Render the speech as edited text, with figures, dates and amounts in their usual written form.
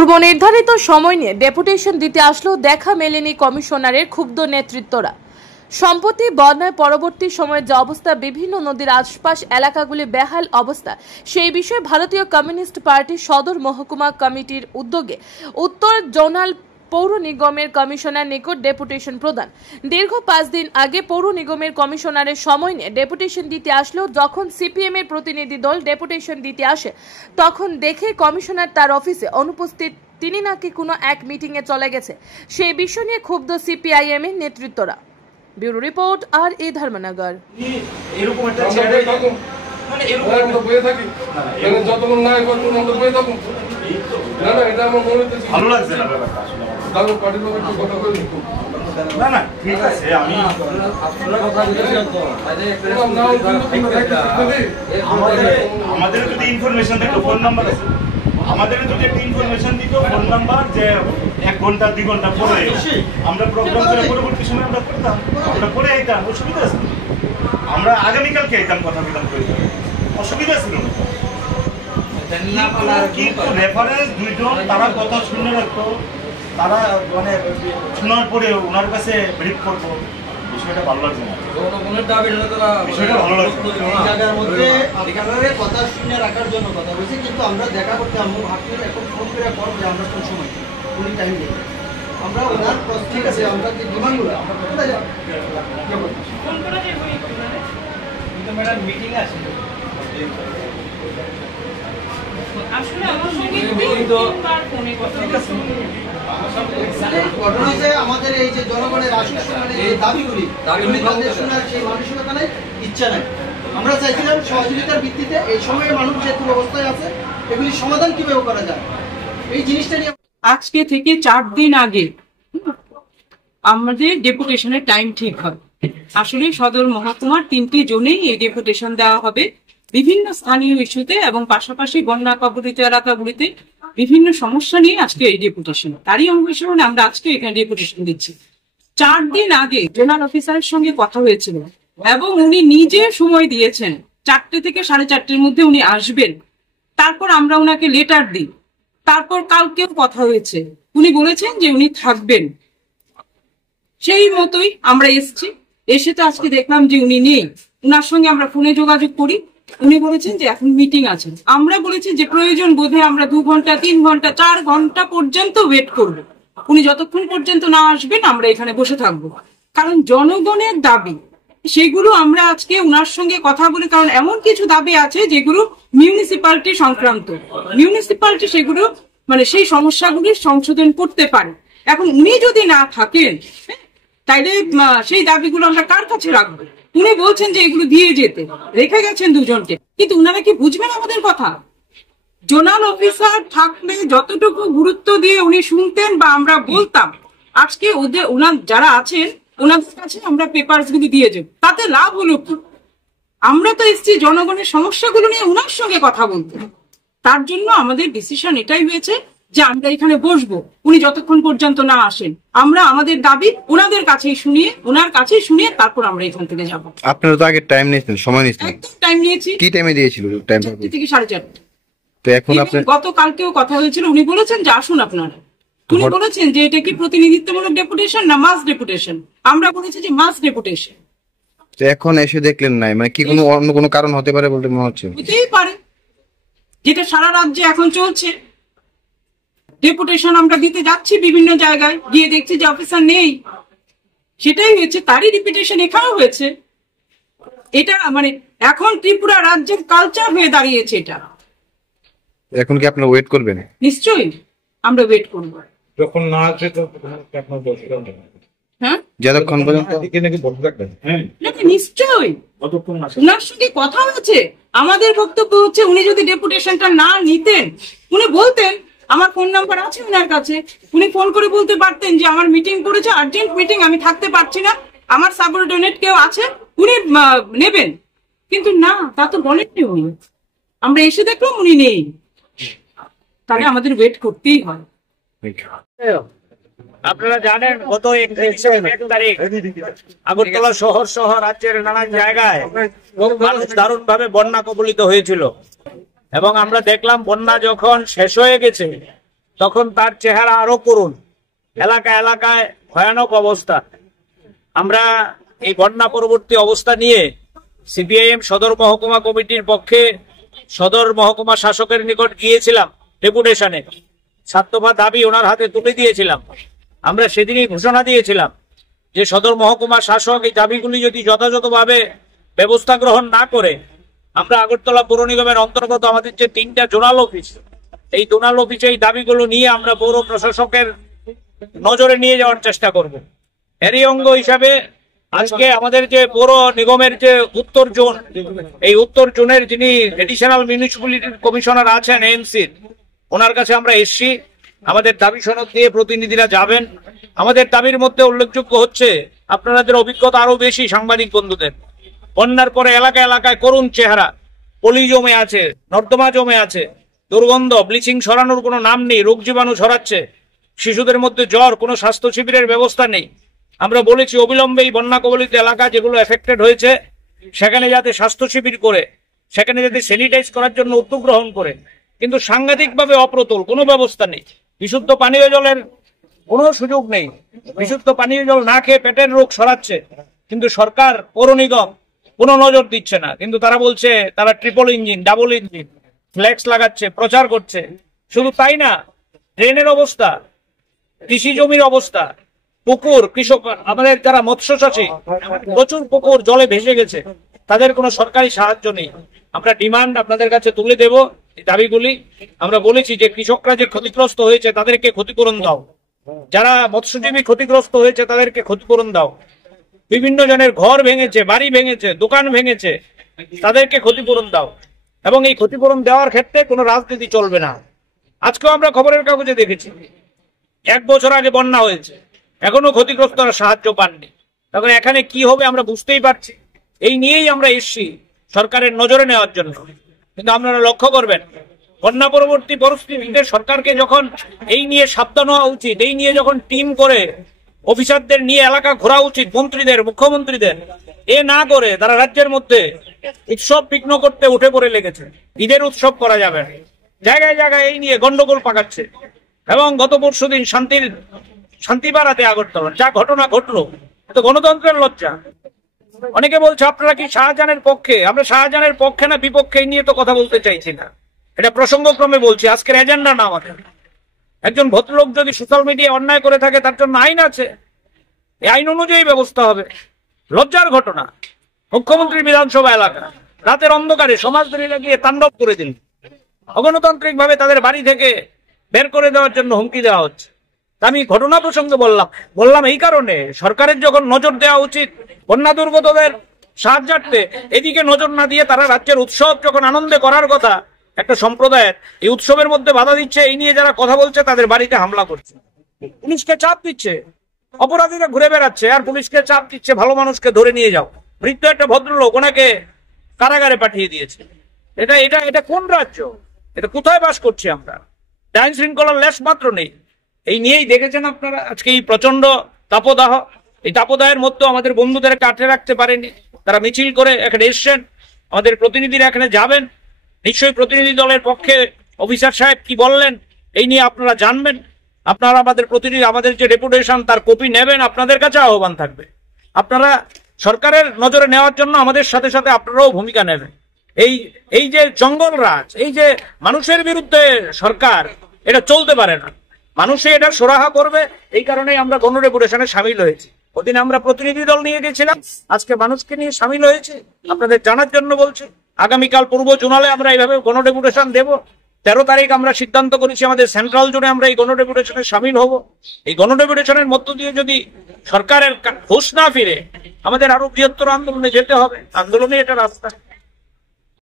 পূর্ব নির্ধারিত সময় নিয়ে ডেপুটেশন দিতে আসলেও দেখা মেলেনি কমিশনারের ক্ষুব্ধ নেতৃত্বরা। সম্প্রতি বন্যায় পরবর্তী সময়ে যে অবস্থা, বিভিন্ন নদীর আশপাশ এলাকাগুলি বেহাল অবস্থা, সেই বিষয়ে ভারতীয় কমিউনিস্ট পার্টির সদর মহকুমা কমিটির উদ্যোগে উত্তর জোনাল পৌর নিগমের কমিশনার নিকট ডেপুটেশন প্রদান। দীর্ঘ 5 দিন আগে পৌর নিগমের কমিশনারের সময় নিয়ে ডেপুটেশন দিতে আসলেও যখন সিপিএম এর প্রতিনিধি দল ডেপুটেশন দিতে আসে, তখন দেখে কমিশনার তার অফিসে অনুপস্থিত। তিনি নাকি কোনো এক মিটিং এ চলে গেছে। সেই বিষয় নিয়ে ক্ষুব্ধ সিপিআইএম এর নেতৃত্বরা। ব্যুরো রিপোর্ট, আর এ ধর্মনগর। এরকম একটা ছেড়ে মানে এরকম বয়ে থাকি মানে যতক্ষণ না একবার তোর মতো বয়ে থাকুন না না, এটা আমার মনে হচ্ছে ভালো লাগছে না ব্যাপারটা আসলে। তাহলে পার্টির লোক একটু কথা বলি না না, ঠিক আছে আমি আপনারা কথা বলেছেন তো আমাদের যদি ইনফরমেশন দিত, ফোন নাম্বার আছে আমাদের যদি একটা ইনফরমেশন দিত, ফোন নাম্বার, যে 1 ঘন্টা 2 ঘন্টা পরে আমরা প্রোগ্রাম করে পরবর্তী সময় আমরা করতাম, আমরা করে আইতাম, অসুবিধা আছে? আমরা আগামীকালকে আইতাম, কথা বিধান করে অসুবিধা ছিল না। কিন্তু রেফারেন্স দুইজন তারা কথা শুনে রাখতো, তারা মানে শোনার পরে ওনার কাছে ব্রিফ করবো, বিষয়টা ভালো লাগছে না। বিষয়টা ভালো লাগছে জায়গার মধ্যে আপনাদের কথা শুনে রাখার জন্য কথা বলছি, কিন্তু আমরা দেখা করতে আমরা ভাবছি এখন ফোন করে পর যে আমরা কোন সময় উনি টাইম নেই, আমরা ওনার ঠিক আছে আমরা যে ডিমান্ডগুলো আমরা কোথায় যাব ফোন করে যে হই কিন্তু ম্যাডাম মিটিং আছে আসলে আমার সঙ্গে তিনবার ফোনে কথা বলছি। ঘটনা হচ্ছে আমাদের এই যে জনগণের আশ্বাসনের এই দাবিগুলি তাদের শোনার সেই মানসিকতা নেই, ইচ্ছা নেই। আমরা চাইছিলাম সহযোগিতার ভিত্তিতে এই সময়ে মানুষ যে অবস্থায় আছে এগুলি সমাধান কিভাবে করা যায়, এই জিনিসটা নিয়ে আজকে থেকে 4 দিন আগে আমাদের ডেপুটেশনের টাইম ঠিক হয়। আসলে সদর মহকুমার 3টি জোনেই এই ডেপুটেশন দেওয়া হবে বিভিন্ন স্থানীয় ইস্যুতে, এবং পাশাপাশি বন্যা কবলিত এলাকাগুলিতে বিভিন্ন সমস্যা নিয়ে আজকে এই ডেপুটেশন। তারই অঙ্গ হিসেবে আমরা আজকে এখানে ডেপুটেশন দিচ্ছি। 4 দিন আগে জোনাল অফিসারের সঙ্গে কথা হয়েছিল এবং উনি নিজে সময় দিয়েছেন 4টে থেকে 4:30-এর মধ্যে উনি আসবেন। তারপর আমরা ওনাকে লেটার দিই। তারপর কালকেও কথা হয়েছে, উনি বলেছেন যে উনি থাকবেন। সেই মতোই আমরা এসছি, এসে তো আজকে দেখলাম যে উনি নেই। উনার সঙ্গে আমরা ফোনে যোগাযোগ করি, উনি বলেছেন যে এখন মিটিং আছে। আমরা বলেছি যে প্রয়োজন বোধে আমরা 2 ঘন্টা 3 ঘন্টা 4 ঘন্টা পর্যন্ত ওয়েট করব। উনি যতক্ষণ পর্যন্ত না আসবেন আমরা এখানে বসে থাকবো, কারণ জনগণের দাবি সেগুলো আমরা আজকে উনার সঙ্গে কথা বলি। কারণ এমন কিছু দাবি আছে যেগুলো মিউনিসিপালিটি সংক্রান্ত, মিউনিসিপালিটি সেগুলো মানে সেই সমস্যাগুলি সংশোধন করতে পারে। এখন উনি যদি না থাকেন তাইলে সেই দাবিগুলো আমরা কার কাছে রাখবো? উনি বলছেন যে এগুলো দিয়ে যেতে, রেখে গেছেন 2 জনকে, কিন্তু উনারা কি বুঝবেন আমাদের কথা? জোনাল অফিসার থাকলে যতটুকু গুরুত্ব দিয়ে উনি শুনতেন বা আমরা বলতাম, আজকে ওদের ওনার যারা আছেন ওনাদের কাছে আমরা পেপারস গুলি দিয়ে যাব, তাতে লাভ হলো কি? আমরা তো এসছি জনগণের সমস্যাগুলো নিয়ে ওনার সঙ্গে কথা বলতে। তার জন্য আমাদের ডিসিশন এটাই হয়েছে যে আমরা এখানে বসবো, উনি যতক্ষণ পর্যন্ত না আসেন। আমরা আমাদের দাবি ওনাদের কাছেই শুনিয়ে, ওনার কাছেই শুনিয়ে তারপর আমরা এখান থেকে যাব। আপনারা তো আগে টাইম নিয়েছেন, সময় নিয়েছেন? টাইম নিয়েছি। কি টাইমে দিয়েছিল? টাইম 4 থেকে 4:30। তো এখন আপনি গতকালকেও কথা হয়েছিল, উনি বলেছেন যে আসুন আপনারা। উনি বলেছেন যে এটা কি প্রতিনিধিত্বমূলক ডেপুটেশন না মাস ডেপুটেশন? আমরা বলেছি যে মাস ডেপুটেশন। তো এখন এসে দেখলেন নাই, মানে কি কোনো অন্য কোনো কারণ হতে পারে বলতে মনে হচ্ছে? হতেই পারে, যেটা সারা রাজ্যে এখন চলছে। ডেপুটেশন আমরা দিতে যাচ্ছি বিভিন্ন জায়গায়, গিয়ে দেখছি যে অফিসার নেই। সেটাই হয়েছে, তারই রিপিটেশন এখানেও হয়েছে। এটা মানে এখন ত্রিপুরা রাজ্যের কালচার হয়ে দাঁড়িয়েছে এটা। এখন কি আপনারা ওয়েট করবেন? নিশ্চয়ই আমরা ওয়েট করব। যখন না আসে তো আপনার বলছিলাম হ্যাঁ, যতক্ষণ পর্যন্ত নাকি বসে থাকবেন। হ্যাঁ নিশ্চয়ই উনার সঙ্গে কথা হচ্ছে। আমাদের বক্তব্য হচ্ছে উনি যদি ডেপুটেশনটা না নিতেন, উনি বলতেন আমার ফোন নাম্বার আছে উনার কাছে, উনি ফোন করে বলতে পারতেন যে আমার মিটিং পড়েছে, আর্জেন্ট মিটিং, আমি থাকতে পারছি না, আমার সাবঅর্ডিনেট কেউ আছে, উনি নেবেন। কিন্তু না, তা তো বলেননি উনি। আমরা এসে দেখলাম উনি নেই, তাহলে আমাদের ওয়েট করতেই হয়। আপনারা জানেন গত 1 তারিখ আগরতলা শহর সহ রাজ্যের নানান জায়গায় মানুষ দারুণ ভাবে বন্যা কবলিত হয়েছিল, এবং আমরা দেখলাম বন্যা যখন শেষ হয়ে গেছে তখন তার চেহারা আরো করুণ। এলাকায় এলাকায় ভয়ানক অবস্থা। আমরা এই বন্যা পরবর্তী অবস্থা নিয়ে সিপিআইএম সদর মহকুমা কমিটির পক্ষে সদর মহকুমা শাসকের নিকট গিয়েছিলাম ডেপুটেশনে। 7 দফা দাবি ওনার হাতে তুলে দিয়েছিলাম। আমরা সেদিনই ঘোষণা দিয়েছিলাম যে সদর মহকুমা শাসক এই দাবিগুলি যদি যথাযথভাবে ব্যবস্থা গ্রহণ না করে, আমরা আগরতলা পৌর নিগমের অন্তর্গত আমাদের যে 3টা জোনাল অফিস, এই জোনাল অফিসে এই দাবিগুলো নিয়ে আমরা পৌর প্রশাসকের নজরে নিয়ে যাওয়ার চেষ্টা করব। এরই অঙ্গ হিসাবে আজকে আমাদের যে পৌর নিগমের যে উত্তর জোন, এই উত্তর জোনের যিনি এডিশনাল মিউনিসিপ্যালিটি কমিশনার আছেন এএমসির, ওনার কাছে আমরা এসছি। আমাদের দাবি সনদ দিয়ে প্রতিনিধিরা যাবেন। আমাদের দাবির মধ্যে উল্লেখযোগ্য হচ্ছে, আপনাদের অভিজ্ঞতা আরো বেশি সাংবাদিক বন্ধুদের, বন্যার পরে এলাকা এলাকায় করুণ চেহারা, পলি জমে আছে, নর্দমা জমে আছে, দুর্গন্ধ, ব্লিচিং সরানোর কোনো নাম নেই, রোগ জীবাণু ছড়াচ্ছে, শিশুদের মধ্যে জ্বর, কোনো স্বাস্থ্য শিবিরের ব্যবস্থা নেই। আমরা বলেছি অবিলম্বে এই বন্যা কবলিত এলাকা যেগুলো এফেক্টেড হয়েছে সেখানে যাতে স্বাস্থ্য শিবির করে, সেখানে যাতে স্যানিটাইজ করার জন্য উদ্যোগ গ্রহণ করে। কিন্তু সাংঘাতিকভাবে অপ্রতুল, কোনো ব্যবস্থা নেই। বিশুদ্ধ পানীয় জলের কোনো সুযোগ নেই। বিশুদ্ধ পানীয় জল না খেয়ে পেটের রোগ ছড়াচ্ছে, কিন্তু সরকার, পৌর নিগম কোনো নজর দিচ্ছে না। কিন্তু তারা বলছে তারা triple engine, double engine, flex লাগাচ্ছে, প্রচার করছে। শুধু তাই না, ড্রেনের অবস্থা, কৃষি জমির অবস্থা, পুকুর, কৃষক, আমাদের যারা মৎস্য চাষী, প্রচুর পুকুর জলে ভেসে গেছে, তাদের কোনো সরকারি সাহায্য নেই। আমরা ডিমান্ড আপনাদের কাছে তুলে দেব এই দাবিগুলি। আমরা বলেছি যে কৃষকরা যে ক্ষতিগ্রস্ত হয়েছে তাদেরকে ক্ষতিপূরণ দাও, যারা মৎস্যজীবী ক্ষতিগ্রস্ত হয়েছে তাদেরকে ক্ষতিপূরণ দাও, বিভিন্ন জনের ঘর ভেঙেছে, বাড়ি ভেঙেছে, দোকান ভেঙেছে, তাদেরকে ক্ষতিপূরণ দাও। এবং এই ক্ষতিপূরণ দেওয়ার ক্ষেত্রে কোনো রাজনীতি চলবে না। আজকেও আমরা খবরের কাগজে দেখেছি 1 বছর আগে বন্যা হয়েছে, এখনো ক্ষতিগ্রস্তরা সাহায্য পাননি। তখন এখানে কি হবে আমরা বুঝতেই পারছি। এই নিয়েই আমরা এসছি সরকারের নজরে নেওয়ার জন্য। কিন্তু আপনারা লক্ষ্য করবেন, বন্যা পরবর্তী পরিস্থিতিতে সরকারকে যখন এই নিয়ে সাবধান হওয়া উচিত, এই নিয়ে যখন টিম করে অফিসারদের নিয়ে এলাকা ঘোরা উচিত, মন্ত্রীদের, মুখ্যমন্ত্রীদের, এ না করে তারা রাজ্যের মধ্যে উৎসব বিঘ্ন করতে উঠে পড়ে লেগেছে। ঈদের উৎসব করা যাবে, জায়গায় জায়গায় এই নিয়ে গন্ডগোল পাকাচ্ছে। এবং গত পরশুদিন শান্তিপাড়াতে আগরতলা যা ঘটনা ঘটলো, তো গণতন্ত্রের লজ্জা। অনেকে বলছে আপনারা কি শাহজাহানের পক্ষে? আমরা শাহজাহানের পক্ষে না বিপক্ষে নিয়ে তো কথা বলতে চাইছি না, এটা প্রসঙ্গক্রমে বলছি, আজকের এজেন্ডা না আমাদের। একজন ভদ্রলোক যদি সোশ্যাল মিডিয়ায় অন্যায় করে থাকে তার জন্য আইন আছে, এই আইন অনুযায়ী ব্যবস্থা হবে। লজ্জার ঘটনা, মুখ্যমন্ত্রীর বিধানসভা এলাকা রাতের অন্ধকারে সমাজদারি লাগিয়ে তাণ্ডব করে দিল। অগণতান্ত্রিক ভাবে তাদের বাড়ি থেকে বের করে দেওয়ার জন্য হুমকি দেওয়া হচ্ছে। আমি ঘটনা প্রসঙ্গে বললাম এই কারণে, সরকারের যখন নজর দেওয়া উচিত বন্যা দুর্গতদের সাহায্যার্থে, এদিকে নজর না দিয়ে তারা রাজ্যের উৎসব যখন আনন্দে করার কথা একটা সম্প্রদায়ের, এই উৎসবের মধ্যে বাধা দিচ্ছে। এই নিয়ে যারা কথা বলছে তাদের বাড়িতে হামলা করছে, পুলিশকে চাপ দিচ্ছে, অপরাধীরা ঘুরে বেড়াচ্ছে আর পুলিশকে চাপ দিচ্ছে ভালো মানুষকে ধরে নিয়ে যাও। বৃদ্ধ একটা ভদ্রলোক, ওনাকে কারাগারে পাঠিয়ে দিয়েছে। এটা কোন রাজ্য? এটা কোথায় বাস করছি আমরা? আইন শৃঙ্খলার লেশ মাত্র নেই। এই নিয়েই দেখেছেন আপনারা আজকে এই প্রচন্ড তাপদাহ। এই তাপদাহের মধ্যে আমাদের বন্ধুদেরকে আটকে রাখতে পারেনি, তারা মিছিল করে এখানে এসছেন। আমাদের প্রতিনিধিরা এখানে যাবেন, নিশ্চয়ই প্রতিনিধি দলের পক্ষে অফিসার সাহেব কি বললেন এই নিয়ে আপনারা জানবেন। আপনারা আমাদের প্রতিনিধি, আমাদের যে ডেপুটেশন তার কপি নেবেন, আপনাদের কাছে আহ্বান থাকবে আপনারা সরকারের নজরে নেওয়ার জন্য আমাদের সাথে সাথে আপনারাও ভূমিকা নেবেন। এই যে জঙ্গল রাজ, এই যে মানুষের বিরুদ্ধে সরকার, এটা চলতে পারে না। মানুষে এটা সুরাহা করবে, এই কারণেই আমরা গণ ডেপুটেশনে সামিল হয়েছি। ওদিন আমরা প্রতিনিধি দল নিয়ে গেছিলাম, আজকে মানুষকে নিয়ে সামিল হয়েছে। আপনাদের জানার জন্য বলছি, আগামীকাল পূর্ব জোনালে আমরা এইভাবে গণ ডেপুটেশন দেব। 13 তারিখ আমরা সিদ্ধান্ত করেছি আমাদের সেন্ট্রাল জোনে আমরা এই গণ ডেপুটেশনে সামিল হব। এই গণ ডেপুটেশনের মধ্য দিয়ে যদি সরকারের হুঁশ না ফিরে, আমাদের আরো বৃহত্তর আন্দোলনে যেতে হবে। আন্দোলনে এটা রাস্তা।